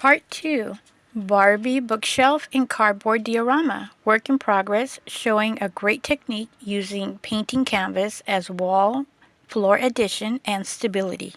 Part 2, Barbie Bookshelf in Cardboard Diorama, work in progress, showing a great technique using painting canvas as wall, floor addition, and stability.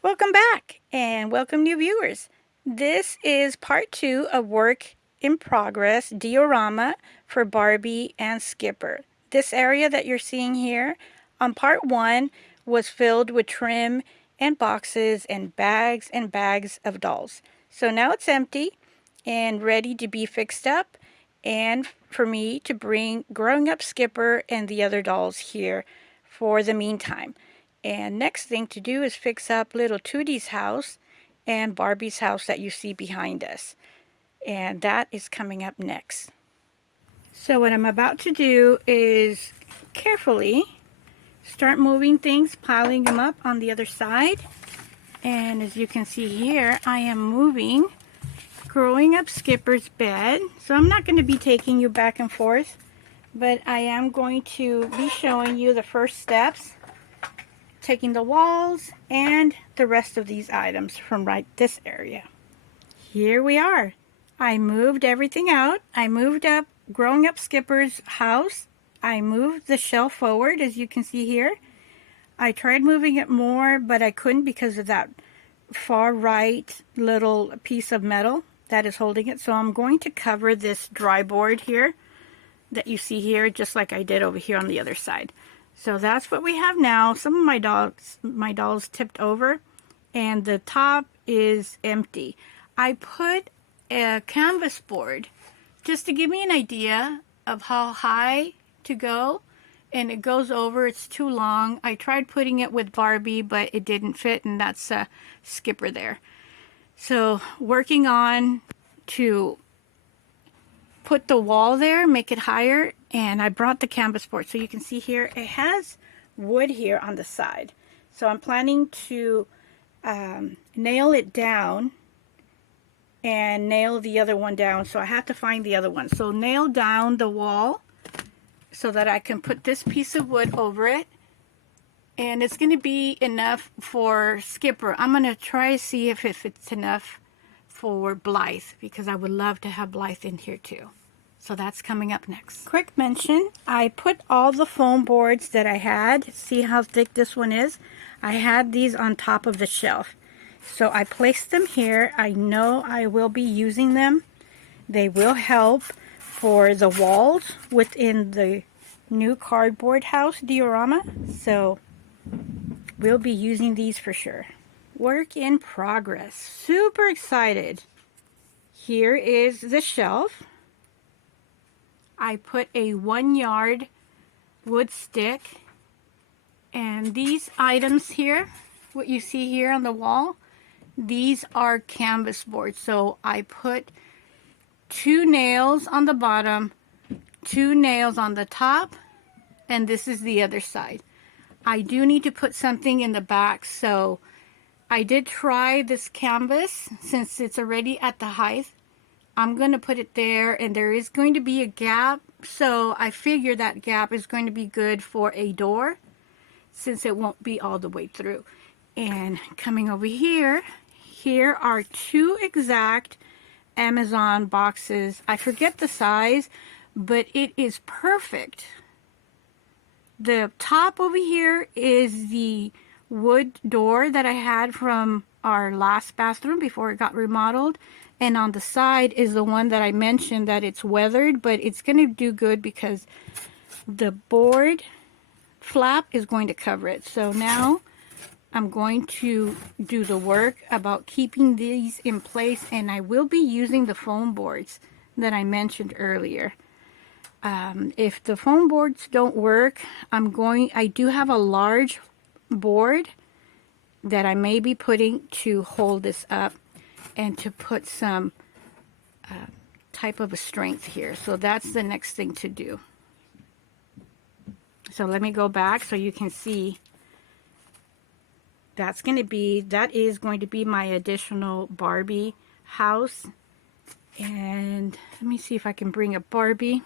Welcome back, and welcome new viewers. This is part 2 of work in progress diorama for Barbie and Skipper. This area that you're seeing here on part 1 was filled with trim and boxes and bags of dolls. So now it's empty and ready to be fixed up, and for me to bring growing up Skipper and the other dolls here for the meantime. And next thing to do is fix up little Tootie's house and Barbie's house that you see behind us. And that is coming up next. So what I'm about to do is carefully start moving things, piling them up on the other side. And as you can see here, I am moving growing up Skipper's bed. So I'm not going to be taking you back and forth, but I am going to be showing you the first steps, taking the walls and the rest of these items from right this area. Here we are. I moved everything out. I moved up growing up Skipper's house. I moved the shelf forward, as you can see here. I tried moving it more, but I couldn't because of that far right little piece of metal that is holding it. So I'm going to cover this dry board here that you see here, just like I did over here on the other side. So that's what we have now. Some of my dolls tipped over, and the top is empty. I put a canvas board just to give me an idea of how high to go, and it goes over. It's too long. I tried putting it with Barbie, but it didn't fit, and that's a Skipper there. So working on to put the wall there, make it higher, and I brought the canvas board. So you can see here, it has wood here on the side. So I'm planning to nail it down and nail the other one down. So I have to find the other one. So nail down the wall so that I can put this piece of wood over it. And it's going to be enough for Skipper. I'm going to try to see if it's enough for Blythe, because I would love to have Blythe in here too. So that's coming up next. Quick mention, I put all the foam boards that I had. See how thick this one is? I had these on top of the shelf. So I placed them here. I know I will be using them. They will help for the walls within the new cardboard house diorama. So we'll be using these for sure. Work in progress. Super excited. Here is the shelf. I put a 1 yard wood stick, and these items here, what you see here on the wall, these are canvas boards. So I put 2 nails on the bottom, 2 nails on the top, and this is the other side. I do need to put something in the back, so I did try this canvas since it's already at the height. I'm going to put it there, and there is going to be a gap, so I figure that gap is going to be good for a door since it won't be all the way through. And coming over here, here are 2 exact Amazon boxes. I forget the size, but it is perfect. The top over here is the wood door that I had from our last bathroom before it got remodeled, and on the side is the one that I mentioned that it's weathered, but it's going to do good because the board flap is going to cover it. So now I'm going to do the work about keeping these in place, and I will be using the foam boards that I mentioned earlier. If the foam boards don't work, I do have a large board that I may be putting to hold this up and to put some type of a strength here. So that's the next thing to do. So let me go back so you can see. That is going to be my additional Barbie house. And let me see if I can bring up Barbie.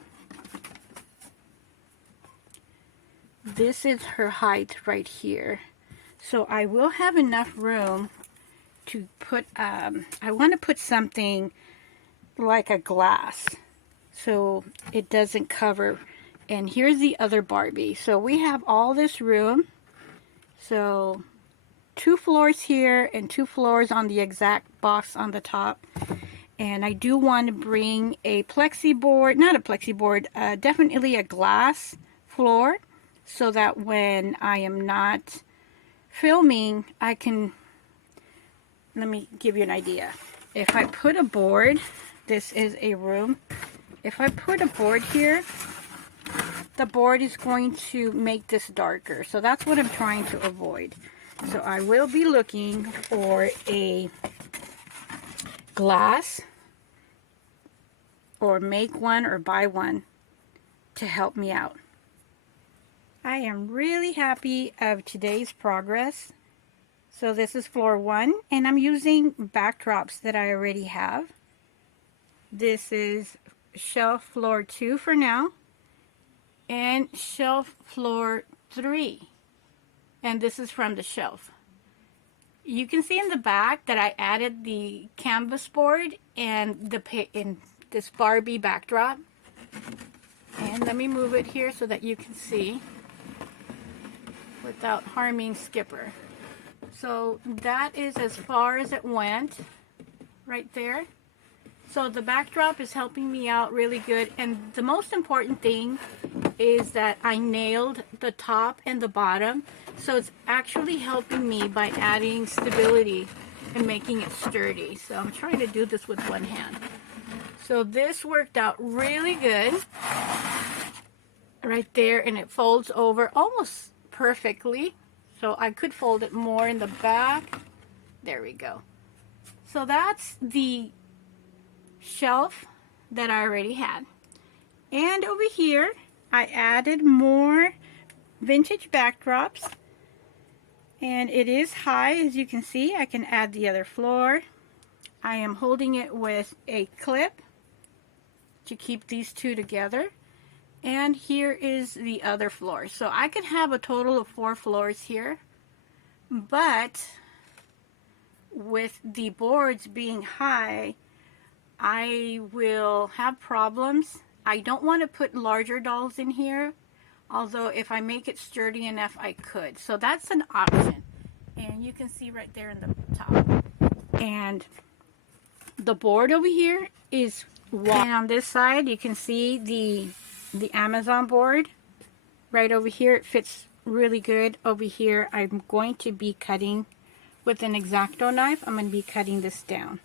This is her height right here. So I will have enough room to put, I want to put something like a glass so it doesn't cover. And here's the other Barbie. So we have all this room. So 2 floors here and 2 floors on the exact box on the top. And I do want to bring a plexi board, not a plexi board, definitely a glass floor, so that when I am not filming, I can, let me give you an idea. If I put a board, this is a room, if I put a board here, the board is going to make this darker. So that's what I'm trying to avoid. So I will be looking for a glass, or make one or buy one to help me out. I am really happy of today's progress. So this is floor 1, and I'm using backdrops that I already have. This is shelf floor 2 for now, and shelf floor 3. And this is from the shelf. You can see in the back that I added the canvas board and in this Barbie backdrop. And let me move it here so that you can see without harming Skipper. So that is as far as it went right there. So the backdrop is helping me out really good, and the most important thing is that I nailed the top and the bottom, so it's actually helping me by adding stability and making it sturdy. So I'm trying to do this with one hand. So this worked out really good right there, and it folds over almost perfectly. So I could fold it more in the back. There we go. So that's the shelf that I already had. And over here I added more vintage backdrops, and it is high, as you can see. I can add the other floor. I am holding it with a clip to keep these two together, and here is the other floor. So I could have a total of 4 floors here, but with the boards being high, I will have problems. I don't want to put larger dolls in here, although if I make it sturdy enough, I could. So that's an option. And you can see right there in the top. And the board over here is wide. And on this side, you can see the Amazon board. Right over here, it fits really good. Over here, I'm going to be cutting with an X-Acto knife. I'm going to be cutting this down,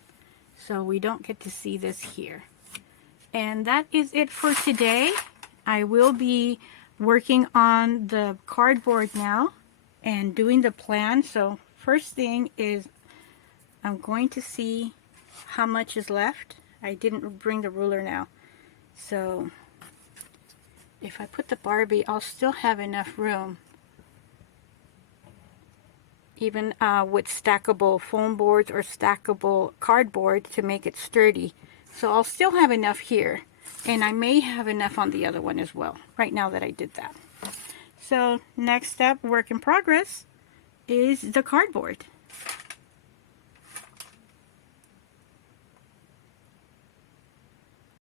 so we don't get to see this here. And that is it for today. I will be working on the cardboard now and doing the plan. So first thing is I'm going to see how much is left. I didn't bring the ruler now. So if I put the Barbie, I'll still have enough room, even with stackable foam boards or stackable cardboard, to make it sturdy. So I'll still have enough here, and I may have enough on the other one as well, right now that I did that. So next step, work in progress, is the cardboard.